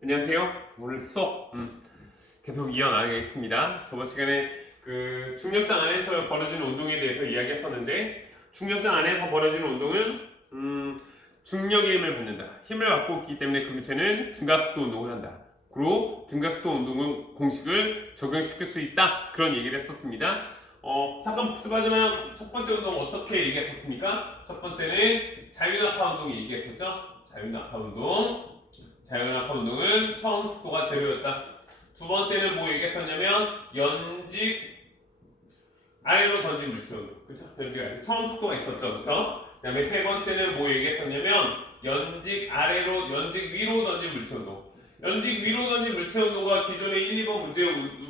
안녕하세요. 오늘 수업 계속 이어나가겠습니다. 저번 시간에 중력장 안에서 벌어지는 운동에 대해서 이야기했었는데, 중력장 안에서 벌어지는 운동은 중력의 힘을 받는다. 힘을 받고 있기 때문에 그 물체는 등가속도 운동을 한다. 그리고 등가속도 운동은 공식을 적용시킬 수 있다. 그런 얘기를 했었습니다. 잠깐 복습하자면 첫 번째 운동 어떻게 얘기했었습니까? 첫 번째는 자유낙하 운동 얘기했었죠. 자유낙하 운동. 자유낙하 운동은 처음 속도가 제로였다. 두 번째는 뭐 얘기했었냐면 연직 아래로 던진 물체 운동. 그쵸? 연직 아래. 처음 속도가 있었죠. 그쵸? 그 다음에 세 번째는 뭐 얘기했었냐면 연직 위로 던진 물체 운동. 연직 위로 던진 물체 운동과 기존의 1, 2번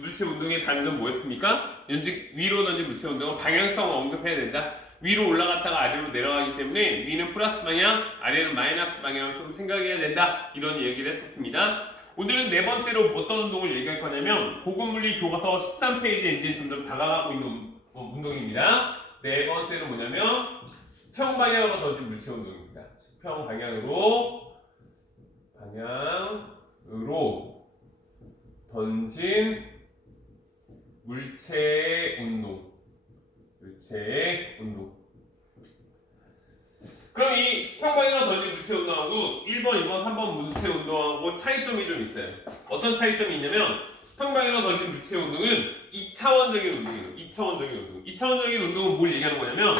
물체 운동의 다른 뭐였습니까? 연직 위로 던진 물체 운동은 방향성을 언급해야 된다. 위로 올라갔다가 아래로 내려가기 때문에 위는 플러스 방향, 아래는 마이너스 방향을 좀 생각해야 된다. 이런 얘기를 했었습니다. 오늘은 네 번째로 어떤 운동을 얘기할 거냐면 고급물리 교과서 13페이지에 이제 점점 다가가고 있는 운동입니다. 네 번째는 뭐냐면 수평 방향으로 던진 물체 운동입니다. 수평 방향으로 던진 물체의 운동. 그럼 이 수평 방향으로 던진 물체 운동하고 1번, 2번, 3번 물체 운동하고 차이점이 좀 있어요. 어떤 차이점이 있냐면 수평 방향으로 던진 물체 운동은 2차원적인 운동이에요. 2차원적인 운동은 뭘 얘기하는 거냐면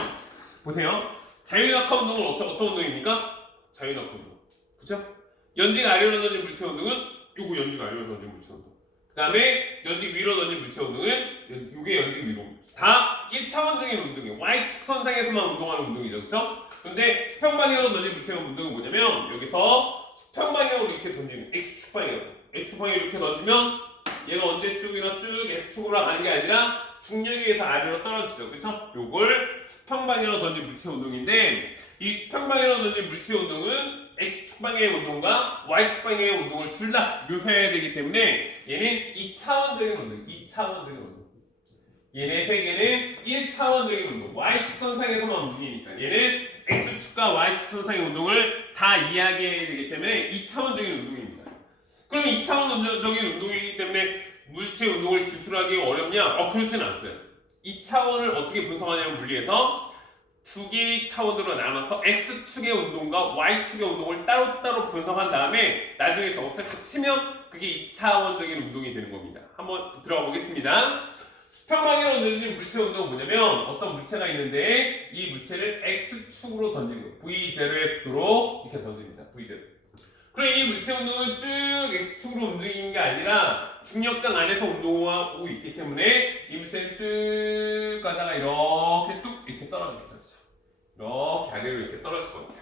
보세요. 자유낙하 운동은 어떤 운동입니까? 자유낙하 운동. 그죠? 연직 아래로 던진 물체 운동은 요거 연직 아래로 던진 물체 운동. 그 다음에 연직 위로 던진 물체 운동은 요게 연직 위로. 다 1차원적인 운동이에요. Y축 선상에서만 운동하는 운동이죠. 그쵸? 근데 수평 방향으로 던진 물체 운동은 뭐냐면 여기서 수평 방향으로 이렇게 던지는 X축 방향으로. X축 방향으로 이렇게 던지면 얘가 언제 쭉이나 쭉 X축으로 가는 게 아니라 중력에 의해서 아래로 떨어지죠. 그쵸? 요걸 수평 방향으로 던진 물체 운동인데 이 수평 방향으로 던진 물체 운동은 X축 방향의 운동과 Y축 방향의 운동을 둘 다 묘사해야 되기 때문에 얘는 2차원적인 운동, 얘네 세 개는 1차원적인 운동, Y축 선상에서만 움직이니까 얘는 X축과 Y축 선상의 운동을 다 이야기해야 되기 때문에 2차원적인 운동입니다. 그럼 2차원적인 운동이기 때문에 물체 운동을 기술하기 어렵냐? 그렇지는 않았어요. 2차원을 어떻게 분석하냐면 물리에서 두 개의 차원으로 나눠서 X축의 운동과 Y축의 운동을 따로따로 분석한 다음에 나중에 저것을 합치면 그게 2차원적인 운동이 되는 겁니다. 한번 들어가 보겠습니다. 수평 방향으로 던진 물체 운동은 뭐냐면 어떤 물체가 있는데 이 물체를 X축으로 던지는 거예요. V0의 속도로 이렇게 던집니다. V0. 그럼 이 물체 운동은 쭉 X축으로 움직이는 게 아니라 중력장 안에서 운동하고 있기 때문에 이 물체는 쭉 가다가 이렇게 뚝 이렇게 떨어지겠죠. 이렇게 아래로 이렇게 떨어질 겁니다.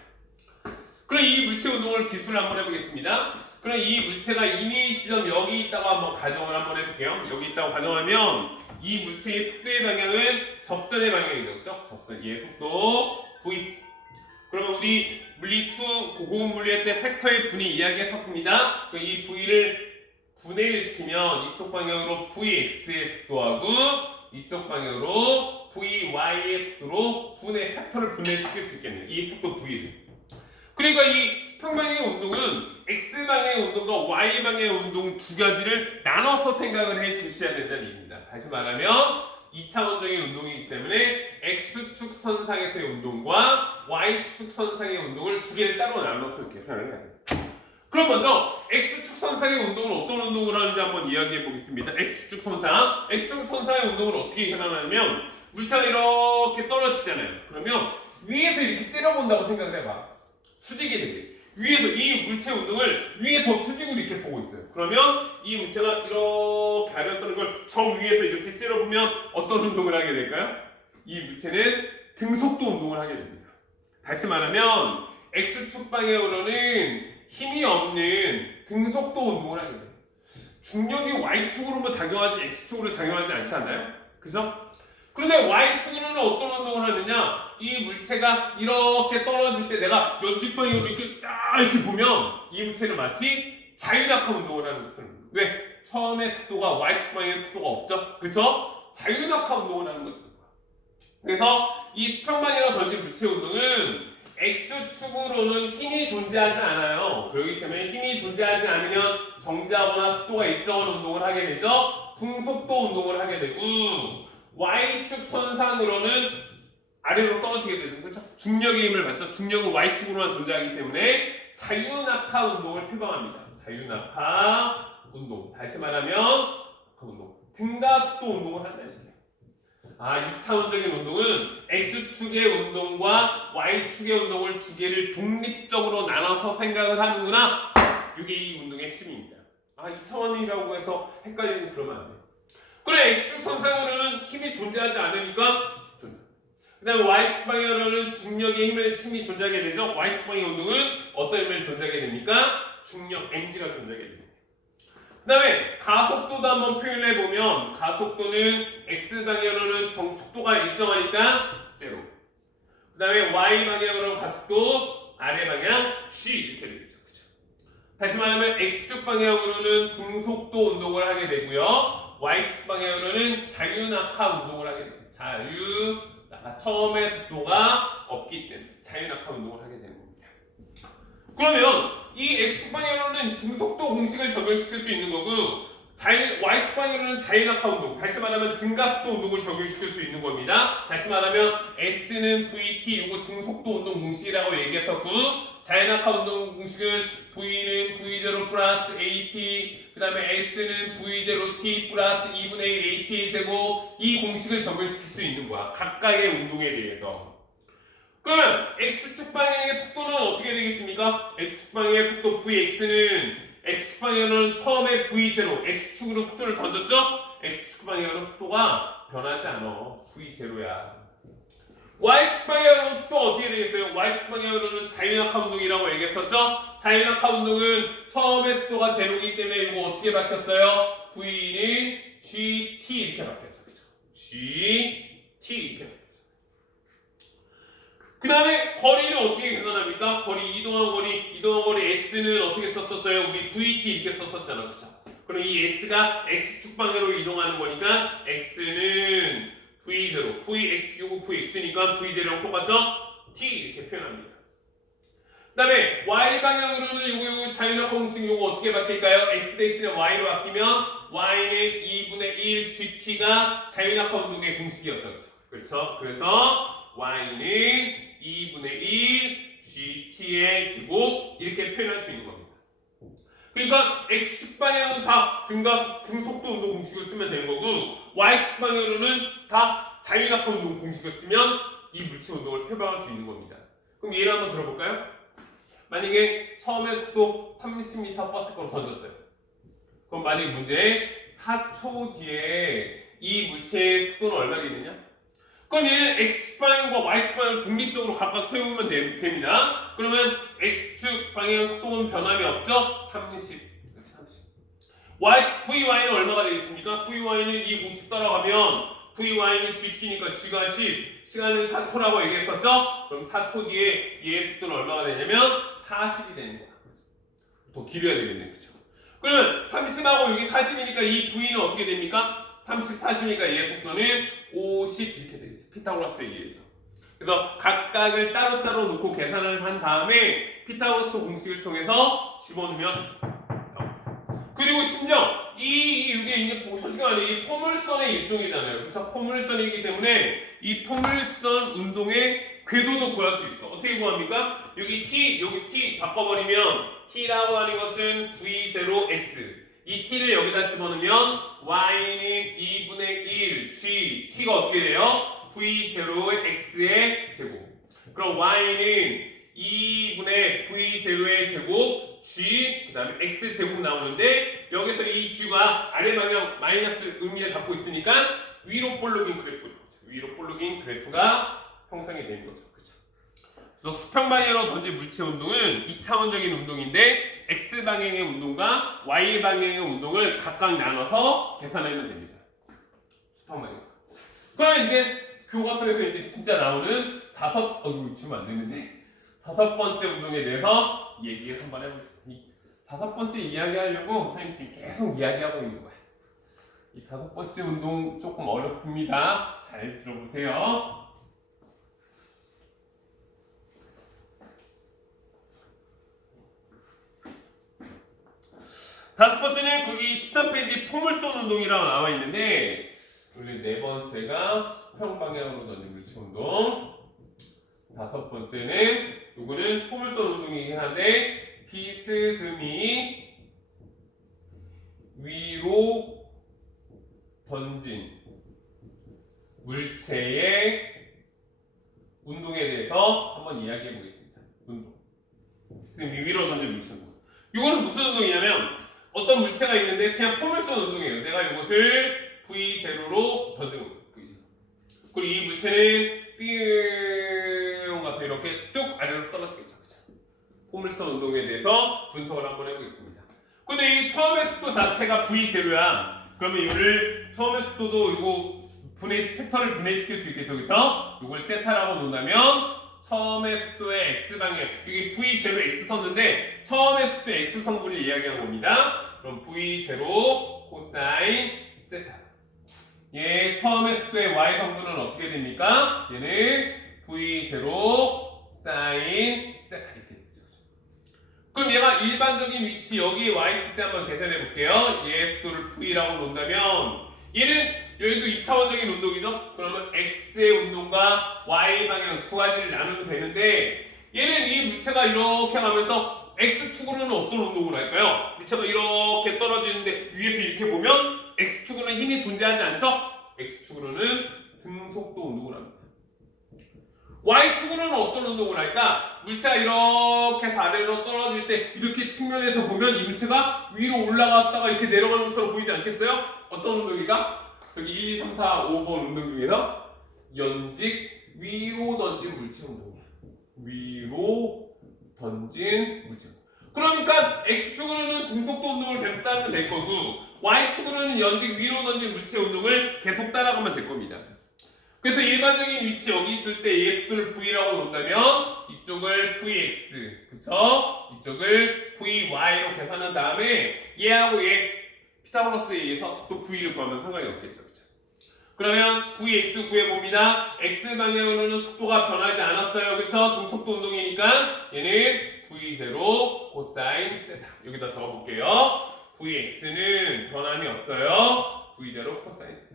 그럼 이 물체 운동을 기술을 한번 해보겠습니다. 그럼 이 물체가 이미 지점 여기 있다고 한번 가정을 한번 해볼게요. 여기 있다고 가정하면 이 물체의 속도의 방향은 접선의 방향이죠. 그죠? 접선. 얘의 속도 V. 그러면 우리 물리2 고급 물리할 때 팩터의 분위 이야기했었습니다. 이 V를 분해를 시키면 이쪽 방향으로 Vx의 속도하고 이쪽 방향으로 Vy의 속도로 팩터를 분해시킬 수 있겠네요. 이 속도 V를. 그러니까 이 수평 방향의 운동은 X 방향의 운동과 Y 방향의 운동 두 가지를 나눠서 생각을 해 주셔야 된다는 얘기입니다. 다시 말하면 2차원적인 운동이기 때문에 X축 선상에서의 운동과 Y축 선상의 운동을 두 개를 따로 나눠서 계산을 해야 돼요. 그럼 먼저 X축 선상의 운동은 어떤 운동을 하는지 한번 이야기해 보겠습니다. X축 선상. X축 선상의 운동을 어떻게 계산하냐면 물체가 이렇게 떨어지잖아요. 그러면 위에서 이렇게 때려본다고 생각을 해봐. 수직이 되게. 위에서 이 물체 운동을 위에서 수직으로 이렇게 보고 있어요. 그러면 이 물체가 이렇게 아래로 떠는 걸 저 위에서 이렇게 찌러보면 어떤 운동을 하게 될까요? 이 물체는 등속도 운동을 하게 됩니다. 다시 말하면 X축 방향으로는 힘이 없는 등속도 운동을 하게 돼요. 중력이 Y축으로만 작용하지 X축으로 작용하지 않지 않나요? 그죠? 그런데 Y축으로는 어떤 운동을 하느냐? 이 물체가 이렇게 떨어질 때 내가 연직 방향으로 이렇게 딱 이렇게 보면 이 물체는 마치 자유낙하 운동을 하는 것처럼. 왜? 처음에 속도가 Y축 방향의 속도가 없죠? 그쵸? 자유낙하 운동을 하는 것처럼. 그래서 이 수평 방향으로 던진 물체 운동은 X축 Y축으로는 힘이 존재하지 않아요. 그렇기 때문에 힘이 존재하지 않으면 정지하거나 속도가 일정한 운동을 하게 되죠. 등속도 운동을 하게 되고 Y축 선상으로는 아래로 떨어지게 되죠. 그렇죠? 중력의 힘을 받죠. 중력은 Y축으로만 존재하기 때문에 자유낙하 운동을 표방합니다. 자유낙하 운동. 다시 말하면 운동. 등가 속도 운동을 한다는 얘기예요. 2차원적인 운동은 X축의 운동과 Y축의 운동을 두 개를 독립적으로 나눠서 생각을 하는구나. 이게 이 운동의 핵심입니다. 2차원이라고 해서 헷갈리고 그러면 안 돼요. 그래, X축 선상으로는 힘이 존재하지 않으니까 그 다음에 Y축 방향으로는 중력의 힘이 존재하게 되죠. Y축 방향 운동은 어떤 힘을 존재하게 됩니까? 중력 mg가 존재하게 됩니다. 그 다음에 가속도도 한번 표현해보면 가속도는 X방향으로는 속도가 일정하니까 제로. 그 다음에 Y방향으로 가속도 아래 방향 G 이렇게 되겠죠. 그쵸? 다시 말하면 X축 방향으로는 등속도 운동을 하게 되고요. Y축 방향으로는 자유낙하 운동을 하게 됩니다. 처음에 속도가 없기 때문에 자유낙하 운동을 하게 되는 겁니다. 그러면 이 X축 방향으로는 등속도 공식을 적용시킬 수 있는 거고 Y축 방향으로는 자유낙하 운동, 다시 말하면 등가속도 운동을 적용시킬 수 있는 겁니다. 다시 말하면 S는 VT, 이거 등속도 운동 공식이라고 얘기했었고 자유낙하 운동 공식은 V는 V0 플러스 AT, 그 다음에 S는 V0T 플러스 2분의 1 AT의 제곱, 이 공식을 적용시킬 수 있는 거야. 각각의 운동에 대해서. 그러면 X축 방향의 속도는 어떻게 되겠습니까? X축 방향의 속도 Vx는 X축 방향으로는 처음에 V0, X축으로 속도를 던졌죠? X축 방향으로 속도가 변하지 않아. V0야. Y축 방향으로는 속도가 어떻게 되겠어요? Y축 방향으로는 자유낙하 운동이라고 얘기했었죠? 자유낙하 운동은 처음에 속도가 제로이기 때문에 이거 어떻게 바뀌었어요? V는 GT 이렇게 바뀌었죠. 그렇죠? GT 이렇게 바뀌었죠. 그 다음에 거리는 어떻게 계산합니까? 거리, 이동한 거리 S는 어떻게 썼었어요? 우리 VT 이렇게 썼었잖아. 그쵸? 그럼 이 S가 X축 방향으로 이동하는 거니까 X는 V0, Vx, 요거 Vx니까 V0랑 똑같죠? T 이렇게 표현합니다. 그 다음에 Y 방향으로는 요거 자유낙하 공식 요거 어떻게 바뀔까요? S 대신에 Y로 바뀌면 Y는 2분의 1 GT가 자유낙하 운동의 공식이었죠. 그렇죠? 그래서 Y는 2분의 1 GT의 제곱 이렇게 표현할 수 있는 겁니다. 그러니까 X축 방향은 다 등속도 운동 공식을 쓰면 되는 거고 Y축 방향으로는 다 자유낙하 운동 공식을 쓰면 이 물체 운동을 표방할 수 있는 겁니다. 그럼 예를 한번 들어볼까요? 만약에 처음에 속도 30m/s로 던졌어요. 그럼 만약에 문제에 4초 뒤에 이 물체의 속도는 얼마겠느냐? 그럼 얘는 X축 방향과 Y축 방향을 독립적으로 각각 세우면 됩니다. 그러면 X축 방향 속도는 변함이 없죠? 30. Y축 VY는 얼마가 되겠습니까? VY는 이 공식 따라가면 VY는 GT니까 G가 10, 시간은 4초라고 얘기했었죠? 그럼 4초 뒤에 얘의 속도는 얼마가 되냐면 40이 되는 거야. 더 길어야 되겠네, 그쵸? 그러면 30하고 여기 40이니까 이 V는 어떻게 됩니까? 30, 40이니까 얘의 속도는 50 이렇게 되겠죠. 피타고라스에 의해서. 그래서 각각을 따로따로 놓고 계산을 한 다음에 피타고라스 공식을 통해서 집어넣으면 그리고 심지어 이게 이제 솔직히 말해 이 포물선의 일종이잖아요. 그렇죠? 포물선이기 때문에 이 포물선 운동의 궤도도 구할 수 있어. 어떻게 구합니까? 여기 T 바꿔버리면 T라고 하는 것은 V0X. 이 T를 여기다 집어넣으면 Y는 2분의 1 G. T가 어떻게 돼요? V0X의 제곱. 그럼 Y는 2분의 V0의 제곱 G 그 다음에 X 제곱 나오는데 여기서 이 G가 아래 방향 마이너스 의미를 갖고 있으니까 위로 볼록인 그래프가 형성이 되는 거죠. 그렇죠? 그래서 수평 방향으로 던진 물체 운동은 2차원적인 운동인데 X 방향의 운동과 Y 방향의 운동을 각각 나눠서 계산하면 됩니다. 수평 방향. 그럼 이제 교과서에서 이제 진짜 나오는 지금 안 되는데 5번째 운동에 대해서 얘기 한번 해보겠습니다. 5번째 이야기하려고 선생님 지금 계속 이야기하고 있는 거예요. 이 5번째 운동 조금 어렵습니다. 잘 들어보세요. 다섯 번째는 거기 13페이지 포물선 운동이라고 나와 있는데 우리 네 번째가 수평 방향으로 던진 물체 운동. 다섯 번째는 요거는 포물선 운동이긴 한데 비스듬히 위로 던진 물체의 운동에 대해서 한번 이야기해 보겠습니다. 운동. 비스듬히 위로 던진 물체 운동. 이거는 무슨 운동이냐면 어떤 물체가 있는데 그냥 포물선 운동이에요. 내가 이것을 V0로 던지는 거예요. V0. 그리고 이 물체는 삐용 앞에 이렇게 쭉 아래로 떨어지겠죠. 그쵸? 포물선 운동에 대해서 분석을 한번 해보겠습니다. 근데 이 처음의 속도 자체가 V0야. 그러면 이거를 처음의 속도도 이거 벡터를 분해시킬 수 있겠죠. 그쵸? 이걸 세타라고 놓는다면 처음의 속도의 x방향, 이게 V0 x 썼는데 처음의 속도의 x 성분을 이야기한 겁니다. 그럼 V0 코사인 세타. 얘 처음의 속도의 y 성분은 어떻게 됩니까? 얘는 V0 사인 세타 이렇게 되죠. 그럼 얘가 일반적인 위치 여기에 와 있을 때 한번 계산해 볼게요. 얘 속도를 V라고 놓는다면 얘는 여기도 2차원적인 운동이죠? 그러면 X의 운동과 Y 방향 두 가지를 나누면 되는데 얘는 이 물체가 이렇게 가면서 X축으로는 어떤 운동을 할까요? 물체가 이렇게 떨어지는데 위에서 이렇게 보면 X축으로는 힘이 존재하지 않죠? X축으로는 등속도 운동을 합니다. Y축으로는 어떤 운동을 할까? 물체가 이렇게 아래로 떨어질 때 이렇게 측면에서 보면 이 물체가 위로 올라갔다가 이렇게 내려가는 것처럼 보이지 않겠어요? 어떤 운동일까? 저기 1, 2, 3, 4, 5번 운동 중에서 연직 위로 던진 물체 운동이야. 위로 던진 물체. 그러니까 X축으로는 등속도 운동을 계속 따르면 될 거고 Y축으로는 연직 위로 던진 물체 운동을 계속 따라가면 될 겁니다. 그래서 일반적인 위치 여기 있을 때 얘의 속도를 V라고 놓는다면 이쪽을 Vx, 그쵸? 이쪽을 Vy로 계산한 다음에 얘하고 얘 피타고라스에 의해서 속도 V를 구하면 상관이 없겠죠. 그쵸? 그러면 Vx 구해봅니다. X 방향으로는 속도가 변하지 않았어요. 그쵸? 등속도 운동이니까 얘는 V0 코사인 세타. 여기다 적어볼게요. Vx는 변함이 없어요. V0 코사인 세타.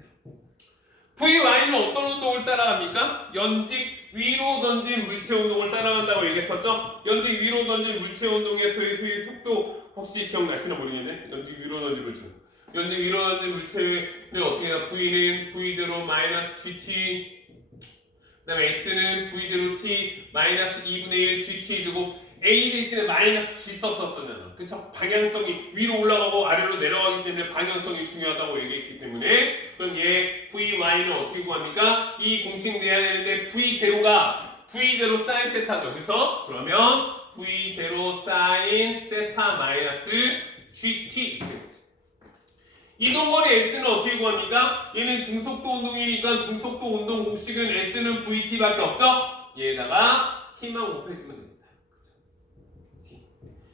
VY는 어떤 운동을 따라갑니까? 연직 위로 던진 물체 운동을 따라간다고 얘기했었죠? 연직 위로 던진 물체 운동에서의 속도 혹시 기억나시나 모르겠네? 연직 위로 던진 물체. 연직 위로 던진 물체는 어떻게 해요? V는 V0 마이너스 GT, 그 다음에 S는 V0T 마이너스 2분의 1 GT 주고 A 대신에 마이너스 G 썼었잖아요. 그쵸? 방향성이 위로 올라가고 아래로 내려가기 때문에 방향성이 중요하다고 얘기했기 때문에 그럼 얘 VY는 어떻게 구합니까? 이 공식 내야 되는데 V0가 V0 사인 세타죠. 그쵸? 그러면 V0 사인 세타 마이너스 GT 이동거리 S는 어떻게 구합니까? 얘는 등속도 운동이니까 등속도 운동 공식은 S는 VT밖에 없죠? 얘에다가 T만 곱해주면 됩니다.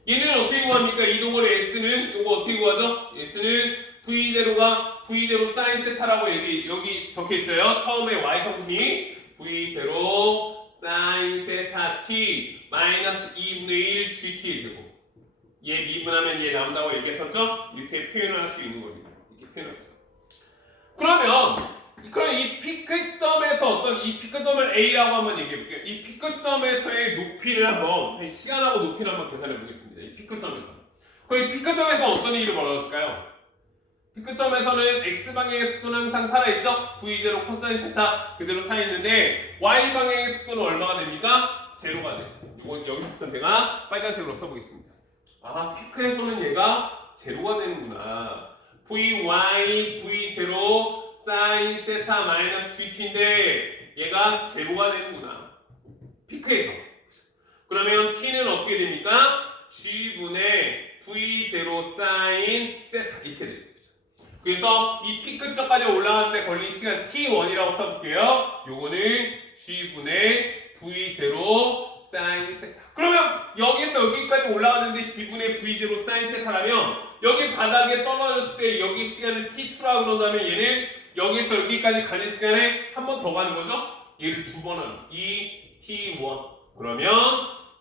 얘는 어떻게 구합니까? 이동거리 S는 요거 어떻게 구하죠? S는 V0가 V0 사인 세타라고 여기 적혀 있어요. 처음에 Y 성분이 V0 사인 세타 T 마이너스 2분의 1 GT의 제곱. 얘 미분하면 얘 나온다고 얘기했었죠? 이렇게 표현할 수 있는 겁니다. 이렇게 표현할 수. 그럼 이 피크점에서 어떤 이 피크점을 A라고 한번 얘기해 볼게요. 이 피크점에서의 높이를 한번 시간하고 높이를 한번 계산해 보겠습니다. 이 피크점에서. 그럼 이 피크점에서 어떤 일이 벌어졌을까요? 피크점에서는 X방향의 속도는 항상 살아있죠? V0 코사인 세타 그대로 살아있는데 Y방향의 속도는 얼마가 됩니까? 제로가 되죠. 이거 여기부터 제가 빨간색으로 써보겠습니다. 아, 피크에서는 얘가 제로가 되는구나. Vy, V0 사인 세타 마이너스 GT인데 얘가 제로가 되는구나. 피크에서. 그러면 T는 어떻게 됩니까? G분의 V0 사인 세타 이렇게 되죠. 그래서 이 피크 쪽까지 올라가는데 걸린 시간 T1이라고 써볼게요. 요거는 G분의 V0 사인 세타. 그러면 여기서 여기까지 올라가는데 G분의 V0 사인 세타라면 여기 바닥에 떨어졌을 때 여기 시간을 T2라고 그런다면 얘는 여기서 여기까지 가는 시간에 한 번 더 가는 거죠? 얘를 두 번 하는 2T1 그러면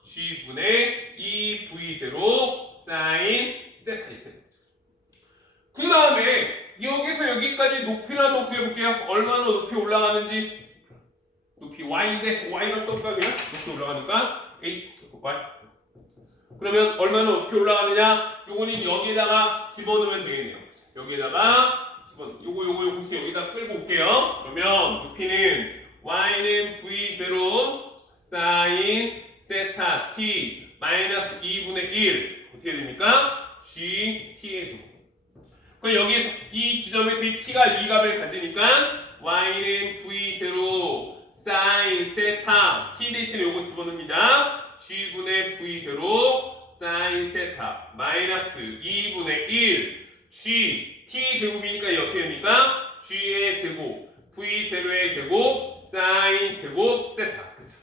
G분의 2V0 사인 세타 이렇게 됩니다. 얼마나 높이 올라가는지 높이 y인데 y가 써볼까 그냥 높이 올라가니까 h y 그러면 얼마나 높이 올라가느냐 요거는 여기에다가 집어넣으면 되겠네요. 여기에다가 요거 공식 여기다 끌고 올게요. 그러면 높이는 y는 v0 sin 세타 t 마이너스 2분의 1 어떻게 됩니까? g t의 제곱. 그럼 여기 이 지점에서 이 t가 이 값을 가지니까 y는 v0 sin 세타 t 대신에 요거 집어넣습니다. g분의 v0 sin 세타 마이너스 2분의 1 g t 제곱이니까 이 어떻게 됩니까? g의 제곱 v0의 제곱 sin 제곱 세타. 그쵸?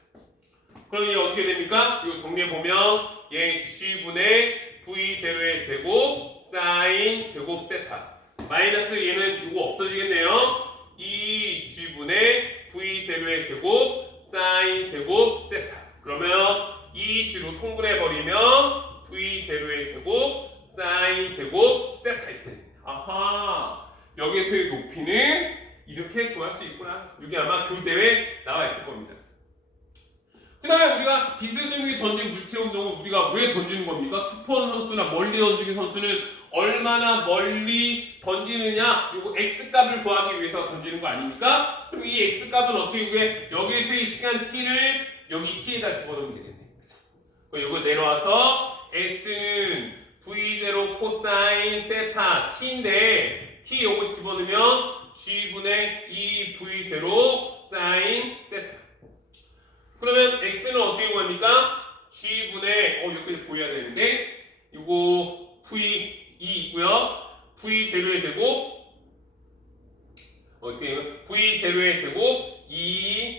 그럼 이게 어떻게 됩니까? 이거 정리해보면 얘 g분의 v0의 제곱 sin 제곱 세타 마이너스 얘는 이거 없어지겠네요. 2g분의 v0의 제곱 sin 제곱 세타. 그러면 2g로 통분해버리면 v0의 제곱 sin 제곱 세타 이렇게. 아하, 여기에서의 높이는 이렇게 구할 수 있구나. 이게 아마 교재에 나와 있을 겁니다. 그 다음에 우리가 비스듬히 던진 물체 운동은 우리가 왜 던지는 겁니까? 투포원 선수나 멀리 던지기 선수는 얼마나 멀리 던지느냐 요거 x값을 구하기 위해서 던지는 거 아닙니까? 그럼 이 x값은 어떻게 구해? 여기에서의 시간 t를 여기 t에다 집어넣으면 되겠네. 그쵸? 이거 내려와서 s는 v0 코사인 세타 t인데 t 요거 집어넣으면 g분의 2v0 사인 세타. 그러면 x는 어떻게 구합니까? g분의 여기까지 보여야 되는데 요거 v2 있고요. v0의 제곱 어떻게 해요? v0의 제곱 2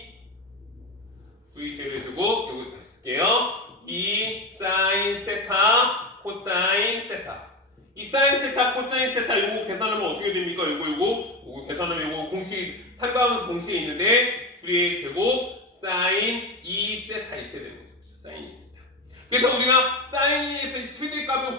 v0의 제곱 요거 다시 쓸게요. 2 사인 세타 코사인 세타. 이 사인 세타 코사인 세타 요거 계산하면 어떻게 됩니까? 요거 계산하면 요거 공식 삼각함수 공식이 있는데 둘의 제곱 사인 2세타 이렇게 되는 거죠. 사인 2세타. 그래서 우리가 사인에서 최대값은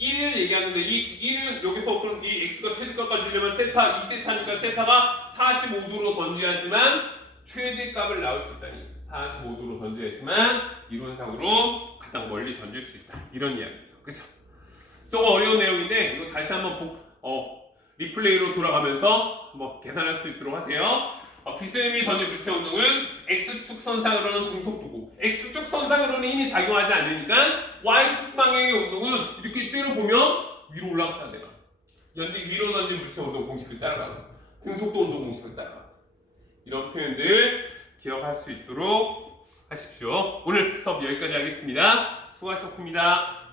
1을 얘기하는데 이 1은 여기서 그럼 이 x가 최대값까지 주려면 세타 2세타니까 세타가 45도로 던져야지만 최대값을 나올 수 있다니. 45도로 던져야지만 이론상으로 가장 멀리 던질 수 있다. 이런 이야기죠. 그렇죠? 조금 어려운 내용인데 이거 다시 한번 리플레이로 돌아가면서 한번 계산할 수 있도록 하세요. 비스듬히 던진 물체 운동은 x축 선상으로는 등속도고 x축 선상으로는 힘이 작용하지 않으니까 y축 방향의 운동은 이렇게 때려보면 위로 올라갔다 내려. 연디 위로 던진 물체 운동 공식을 따라가고 등속도 운동 공식을 따라가고 이런 표현들 기억할 수 있도록 하십시오. 오늘 수업 여기까지 하겠습니다. 수고하셨습니다.